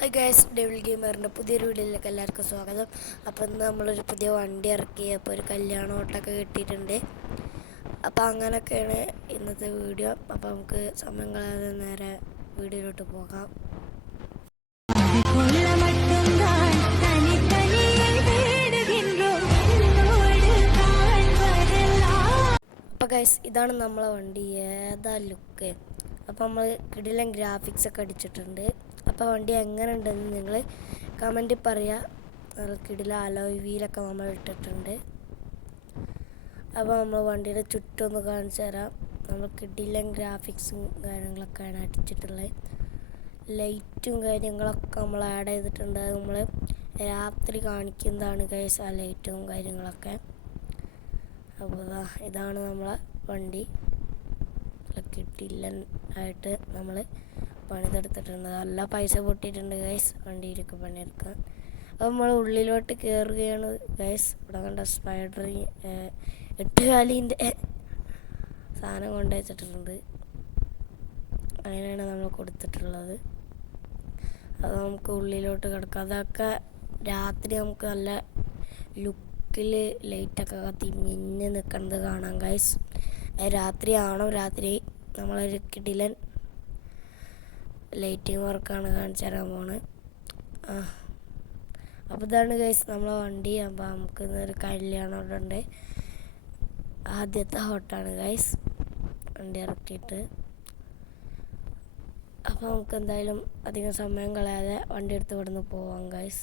Hi guys, devil ഗെയിമറിൻ്റെ പുതിയൊരു വീഡിയോയിലേക്ക് എല്ലാവർക്കും സ്വാഗതം. അപ്പോൾ ഇന്ന് നമ്മളൊരു പുതിയ വണ്ടി ഇറക്കി. അപ്പോൾ ഒരു കല്യാണ ഓട്ടമൊക്കെ കിട്ടിയിട്ടുണ്ട്. അപ്പോൾ അങ്ങനെയൊക്കെയാണ് ഇന്നത്തെ വീഡിയോ. അപ്പോൾ നമുക്ക് സമയം കളയാതെ നേരെ വീഡിയോയിലോട്ട് പോകാം. അപ്പോൾ ഗൈസ്, ഇതാണ് നമ്മളെ വണ്ടി. ഏതാ ലുക്ക്! അപ്പോൾ നമ്മൾ കിടിലൻ ഗ്രാഫിക്സ് ഒക്കെ അടിച്ചിട്ടുണ്ട്. അപ്പോൾ വണ്ടി എങ്ങനെ ഉണ്ടെന്ന് നിങ്ങൾ കമൻറ്റിൽ പറയുക. നല്ല കിടിലൻ അലോയ് വീലൊക്കെ നമ്മൾ ഇട്ടിട്ടുണ്ട്. അപ്പോൾ നമ്മൾ വണ്ടിയുടെ ചുറ്റൊന്ന് കാണിച്ചു തരാം. നമ്മൾ കിടിലൻ ഗ്രാഫിക്സും കാര്യങ്ങളൊക്കെയാണ് അടിച്ചിട്ടുള്ളത്. ലൈറ്റും കാര്യങ്ങളൊക്കെ നമ്മൾ ആഡ് ചെയ്തിട്ടുണ്ട്. അത് നമ്മൾ രാത്രി കാണിക്കുന്നതാണ് ഗൈസ്, ആ ലൈറ്റും കാര്യങ്ങളൊക്കെ. അപ്പോൾ ഇതാണ് നമ്മളെ വണ്ടി. കിടിലൻ ആയിട്ട് നമ്മൾ പണിതെടുത്തിട്ടുണ്ട്. നല്ല പൈസ പൊട്ടിയിട്ടുണ്ട് ഗൈസ് വണ്ടിയിലേക്ക് പണിയെടുക്കാൻ. അപ്പോൾ നമ്മൾ ഉള്ളിലോട്ട് കയറുകയാണ് ഗൈസ്. ഇവിടെ കണ്ട സ്പൈഡർ 8 കാലിൻ്റെ സാധനം കൊണ്ട് വെച്ചിട്ടുണ്ട്. അങ്ങനെയാണ് നമ്മൾ കൊടുത്തിട്ടുള്ളത്. അത് നമുക്ക് ഉള്ളിലോട്ട് കിടക്കാം. അതൊക്കെ രാത്രി നമുക്ക് നല്ല ലുക്കിൽ ലൈറ്റൊക്കെ കത്തി മിന്ന് നിൽക്കുന്നത് കാണാം ഗൈസ്. രാത്രിയാണോ രാത്രി നമ്മളൊരു കിടിലൻ ലൈറ്റിംഗ് വർക്കാണ് കാണിച്ചു തരാൻ പോണ്. അപ്പോൾ ഇതാണ് ഗൈസ് നമ്മളെ വണ്ടി. അപ്പോൾ നമുക്ക് ഇന്നൊരു കല്യാണം അവിടെ ഉണ്ട്. ആദ്യത്തെ ഹോട്ടാണ് ഗൈസ് വണ്ടി ഇറക്കിയിട്ട്. അപ്പോൾ നമുക്ക് എന്തായാലും അധികം സമയം കളയാതെ വണ്ടി എടുത്ത് ഇവിടുന്ന് പോവാം ഗൈസ്.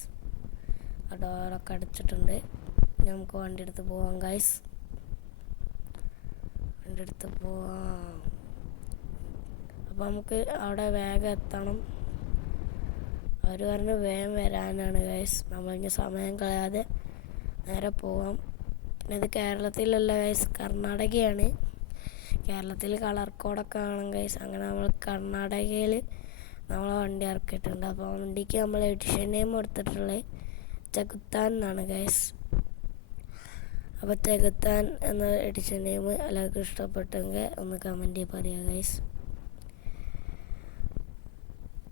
ഡോറൊക്കെ അടച്ചിട്ടുണ്ട്. നമുക്ക് വണ്ടി എടുത്ത് പോവാം ഗൈസ്. വണ്ടി എടുത്ത് പോവാം. അപ്പോൾ നമുക്ക് അവിടെ വേഗം എത്തണം. അവർ പറഞ്ഞ് വേഗം വരാനാണ് ഗൈസ്. നമ്മളിനി സമയം കളയാതെ നേരെ പോവാം. പിന്നെ ഇത് കേരളത്തിലല്ല ഗൈസ്, കർണാടകയാണ്. കേരളത്തിൽ കളർ കോഡൊക്കെ കാണും ഗൈസ്. അങ്ങനെ നമ്മൾ കർണാടകയിൽ നമ്മളെ വണ്ടി ഇറക്കിയിട്ടുണ്ട്. അപ്പോൾ വണ്ടിക്ക് നമ്മൾ എഡിഷൻ നെയിം കൊടുത്തിട്ടുള്ളത് ചെകുത്താൻ എന്നാണ് ഗൈസ്. അപ്പോൾ ചെകുത്താൻ എന്ന എഡിഷൻ നെയിം എല്ലാവർക്കും ഇഷ്ടപ്പെട്ടെങ്കിൽ ഒന്ന് കമൻറ്റ് പറയുക ഗൈസ്.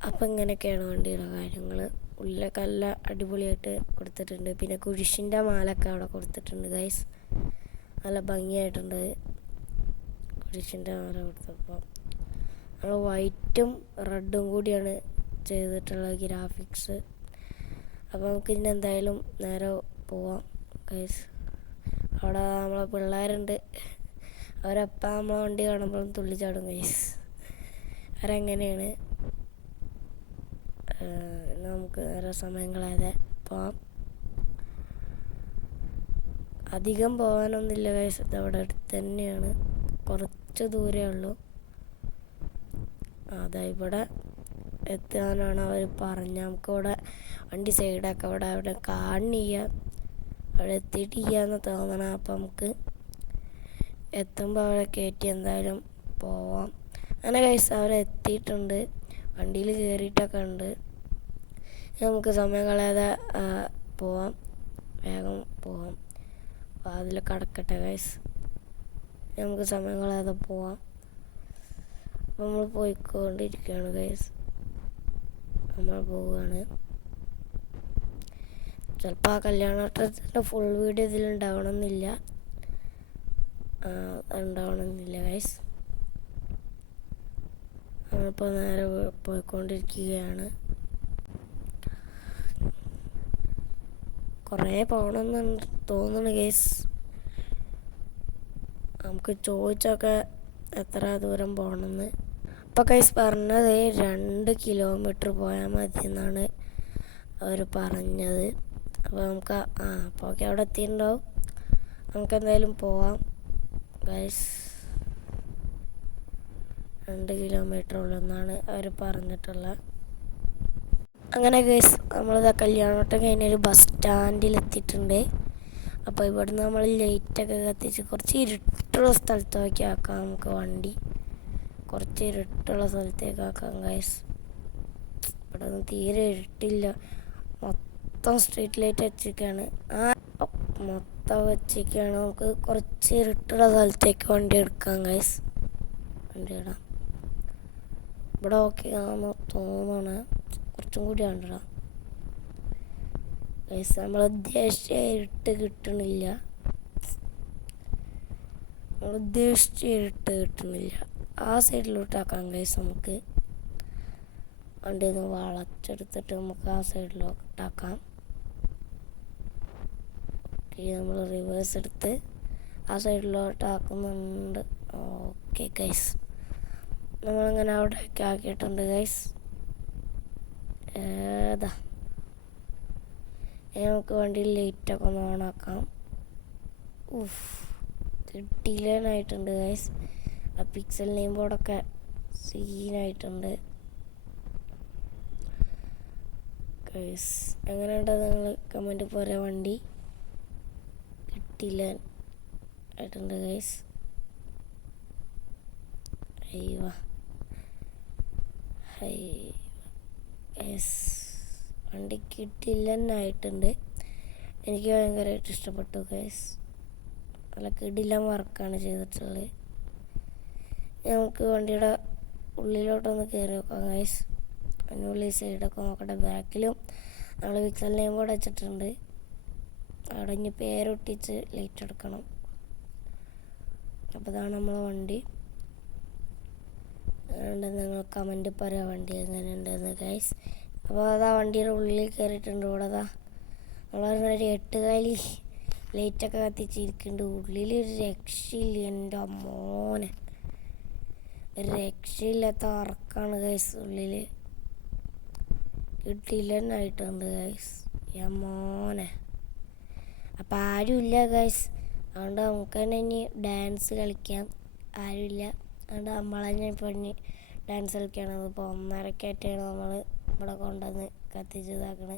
അപ്പം ഇങ്ങനെയൊക്കെയാണ് വണ്ടിയുടെ കാര്യങ്ങൾ. ഉള്ളിലൊക്കെ നല്ല അടിപൊളിയായിട്ട് കൊടുത്തിട്ടുണ്ട്. പിന്നെ കുരിശിൻ്റെ മാലൊക്കെ അവിടെ കൊടുത്തിട്ടുണ്ട് ഗൈസ്. നല്ല ഭംഗിയായിട്ടുണ്ട് കുരിശിൻ്റെ മാല കൊടുത്തപ്പോൾ. നമ്മൾ വൈറ്റും റെഡും കൂടിയാണ് ചെയ്തിട്ടുള്ള ഗ്രാഫിക്സ്. അപ്പോൾ നമുക്ക് ഇനി എന്തായാലും നേരെ പോവാം ഗൈസ്. അവിടെ നമ്മളെ പിള്ളേരുണ്ട്. അവരപ്പം നമ്മളെ വണ്ടി കാണുമ്പോഴും തുള്ളിച്ചാടും ഗൈസ്. അവരെങ്ങനെയാണ്. നമുക്ക് നേരെ സമയം കളയാതെ പോവാം. അധികം പോകാനൊന്നുമില്ല ഗൈസ്. ഇതവിടെ അടുത്ത് തന്നെയാണ്, കുറച്ച് ദൂരമേ ഉള്ളൂ. അതാ ഇവിടെ എത്താനാണ് അവർ പറഞ്ഞ. നമുക്കിവിടെ വണ്ടി സൈഡൊക്കെ അവിടെ കാണില്ല, അവിടെ എത്തിയിട്ട് ചെയ്യാന്ന് തോന്നണം. അപ്പം നമുക്ക് എത്തുമ്പോൾ അവിടെ കയറ്റി എന്തായാലും പോവാം. അങ്ങനെ ഗൈസ് അവിടെ എത്തിയിട്ടുണ്ട്. വണ്ടിയിൽ കയറിയിട്ടൊക്കെ ഉണ്ട്. നമുക്ക് സമയം കളയാതെ പോവാം, വേഗം പോവാം. അപ്പോൾ അതിൽ കടക്കട്ടെ ഗൈസ്. നമുക്ക് സമയം കളയാതെ പോവാം. അപ്പോൾ നമ്മൾ പോയിക്കൊണ്ടിരിക്കുകയാണ് ഗൈസ്. നമ്മൾ പോവുകയാണ്. ചിലപ്പോൾ ആ കല്യാണത്തിൻ്റെ ഫുൾ വീഡിയോ ഇതിലുണ്ടാവണമെന്നില്ല ഗൈസ്. നമ്മളിപ്പോൾ നേരെ പോയിക്കൊണ്ടിരിക്കുകയാണ്. കുറേ പോകണമെന്ന് തോന്നുന്നു ഗൈസ്. നമുക്ക് ചോദിച്ചൊക്കെ എത്ര ദൂരം പോകണമെന്ന്. അപ്പോൾ ഗൈസ് പറഞ്ഞത് 2 കിലോമീറ്റർ പോയാൽ മതി എന്നാണ് അവർ പറഞ്ഞത്. അപ്പോൾ നമുക്ക് അപ്പോൾ ഓക്കെ, അവിടെ എത്തിയിട്ടുണ്ടാവും. നമുക്ക് എന്തായാലും പോവാം ഗൈസ്. 2 കിലോമീറ്റർ ഉള്ളെന്നാണ് അവർ പറഞ്ഞിട്ടുള്ളത്. അങ്ങനെ ഗൈസ് നമ്മളിതാ കല്യാണോട്ടം കഴിഞ്ഞൊരു ബസ് സ്റ്റാൻഡിലെത്തിയിട്ടുണ്ട്. അപ്പോൾ ഇവിടുന്ന് നമ്മൾ ലൈറ്റൊക്കെ കത്തിച്ച് കുറച്ച് ഇരുട്ടുള്ള സ്ഥലത്തേക്ക് ആക്കാം. നമുക്ക് വണ്ടി കുറച്ച് ഇരുട്ടുള്ള സ്ഥലത്തേക്ക് ആക്കാം ഗൈസ്. ഇവിടെ ഒന്നും തീരെ ഇരുട്ടില്ല, മൊത്തം സ്ട്രീറ്റ് ലൈറ്റ് വെച്ചിരിക്കുകയാണ്. മൊത്തം വെച്ചിരിക്കുകയാണ്. നമുക്ക് കുറച്ച് ഇരുട്ടുള്ള സ്ഥലത്തേക്ക് വണ്ടി എടുക്കാം ഗൈസ്. വണ്ടി ഇടാം. ഇവിടെ ഓക്കെ ആണെന്ന് തോന്നണം. കുറച്ചും കൂടി കണ്ടിടാം ഗൈസ്. നമ്മൾ ഉദ്ദേശിച്ച ഇരുട്ട് കിട്ടണില്ല, ആ സൈഡിലോട്ടാക്കാം ഗൈസ്. നമുക്ക് വണ്ടി ഒന്ന് വളച്ചെടുത്തിട്ട് നമുക്ക് ആ സൈഡിലോട്ടാക്കാം. ഓക്കെ, നമ്മൾ റിവേഴ്സ് എടുത്ത് ആ സൈഡിലോട്ടാക്കുന്നുണ്ട്. ഓക്കെ ഗൈസ്, നമ്മളങ്ങനെ അവിടെയൊക്കെ ആക്കിയിട്ടുണ്ട് ഗൈസ്. ഏതാ നമുക്ക് വണ്ടിയിൽ ലൈറ്റൊക്കെ ഒന്ന് ഓണാക്കാം. കിട്ടിയില്ലാനായിട്ടുണ്ട് ഗൈസ്. ആ പിക്സൽ നെയിം ബോർഡൊക്കെ സീനായിട്ടുണ്ട് ഗൈസ്. എങ്ങനെയുണ്ട് നിങ്ങൾ കമൻറ്റ് പോരാ. വണ്ടി കിട്ടിയില്ല ആയിട്ടുണ്ട് ഗൈസ്. അയ്യോ വണ്ടി കിട്ടില്ലെന്നായിട്ടുണ്ട്. എനിക്ക് ഭയങ്കരമായിട്ട് ഇഷ്ടപ്പെട്ടു ഗൈസ്. നല്ല കിടിലൻ വർക്കാണ് ചെയ്തിട്ടുള്ളത്. നമുക്ക് വണ്ടിയുടെ ഉള്ളിലോട്ടൊന്ന് കയറി നോക്കാം ഗൈസ്. അതിനുള്ളിൽ സൈഡൊക്കെ നോക്കട്ടെ. ബാക്കിലും നമ്മൾ പിക്സൽ നെയിം ബോർഡ് വെച്ചിട്ടുണ്ട്. അവിടെ ഇനി പേരൊട്ടിച്ച് ലൈറ്റ് എടുക്കണം. അപ്പോൾ ഇതാണ് നമ്മളെ വണ്ടി. എങ്ങനെയുണ്ടെന്ന് നിങ്ങൾ കമൻറ്റ് പറയാം വണ്ടി എങ്ങനെയുണ്ടെന്ന് ഗൈസ്. അപ്പോൾ അതാ വണ്ടിയുടെ ഉള്ളിൽ കയറിയിട്ടുണ്ട്. ഇവിടെ അതാ നമ്മളൊരു 8 കാലി ലൈറ്റൊക്കെ കത്തിച്ചിരിക്കുന്നുണ്ട്. ഉള്ളിൽ ഒരു രക്ഷയില്ല, എൻ്റെ മോനെ, ഒരു രക്ഷയില്ലാത്ത വർക്കാണ് ഗൈസ്. ഉള്ളിൽ കിട്ടില്ലെന്നായിട്ടുണ്ട് ഗൈസ്, മോനെ. അപ്പം ആരുമില്ല ഗൈസ്, അതുകൊണ്ട് നമുക്ക് തന്നെ ഇനി ഡാൻസ് കളിക്കാം. ആരുമില്ല, അതുകൊണ്ട് നമ്മളെ ഇപ്പോൾ ഇനി ഡാൻസ് കളിക്കുകയാണ്. അതിപ്പോൾ 1:30 നമ്മൾ ഇവിടെ കൊണ്ടുവന്ന് കത്തിച്ചതാക്കണേ.